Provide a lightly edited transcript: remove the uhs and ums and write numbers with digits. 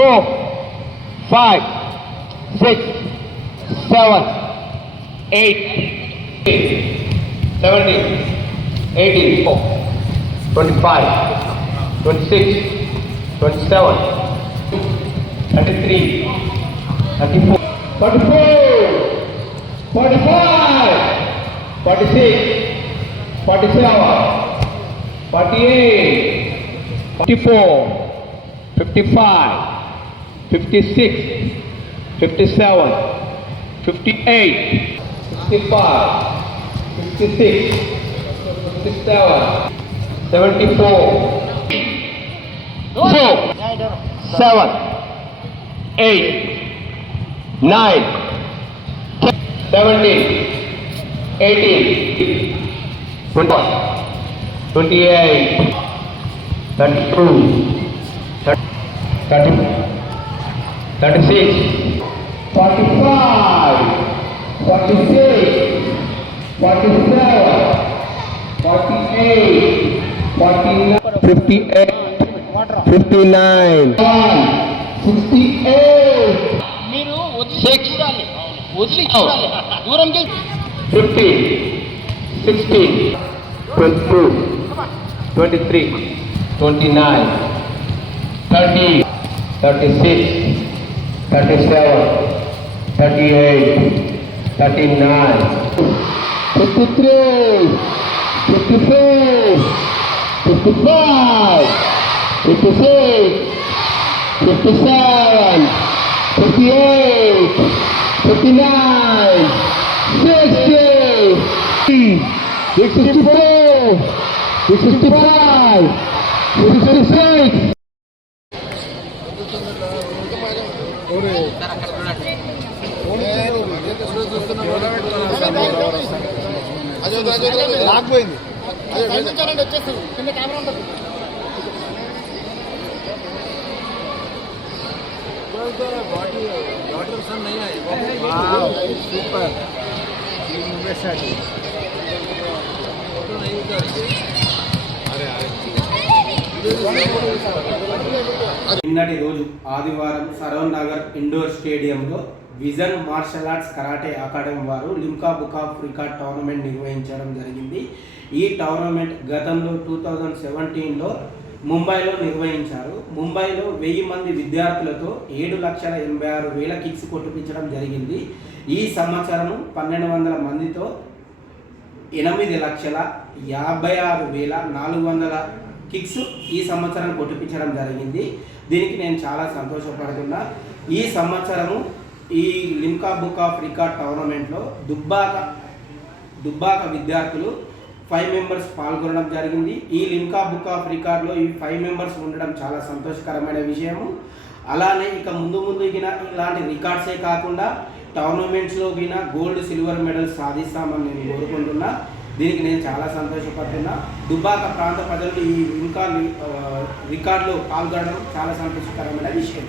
4, 5, 6, 7, 8, 17, 18, 25, 26, 27, 33, 34, 44, 45, 46, 47, 48, 54, 55, 56, 57, 58, 65, 56, 57, 74, 4, 7, 8, 9, 10, 17, 18, 21, 28, 32, 30, 36, 45, 46, 47, 48, 49, 58, 59, 68, మీరు వదిలి చూడాలి, వదిలి చూడాలి, దూరంకి 50, 60, 22, 23, 29, 30, 36, 37, 38, 39, 53, 54, 55, 56, 57, 58, 59, 60, 64, 65, 66. లాక్పోయింది వచ్చేస్తుంది కింద కెమెరా ఉంటుంది. सुपर నిన్నటి రోజు ఆదివారం సరవణ్ నగర్ ఇండోర్ స్టేడియంలో vision martial arts karate academy వారు Limca book of record tournament నిర్వహించడం జరిగింది. ఈ టోర్నమెంట్ గతంలో 2017లో ముంబైలో నిర్వహించారు. ముంబైలో 1000 మంది విద్యార్థులతో 7,86,000 కిక్స్ కొట్టించడం జరిగింది. ఈ సంవత్సరం 1200 మందితో 8,56,400 కిక్స్ ఈ సంవత్సరం కొట్టించడం జరిగింది. దీనికి నేను చాలా సంతోషపడుతున్నా. ఈ సంవత్సరము ఈ లిమ్కా బుక్ ఆఫ్ రికార్డ్ టోర్నమెంట్లో దుబ్బాక విద్యార్థులు 5 మెంబర్స్ పాల్గొనడం జరిగింది. ఈ లిమ్కా బుక్ ఆఫ్ రికార్డ్లో ఈ 5 మెంబర్స్ ఉండడం చాలా సంతోషకరమైన విషయము. అలానే ఇక ముందు ఇలాంటి రికార్డ్సే కాకుండా టోర్నమెంట్స్లో గోల్డ్ సిల్వర్ మెడల్స్ సాధిస్తామని నేను కోరుకుంటున్నా. దీనికి నేను చాలా సంతోషపడుతున్నా. దుబ్బాక ప్రాంత ప్రజలు ఈ రికార్డులో పాల్గొనడం చాలా సంతోషకరమైన విషయం.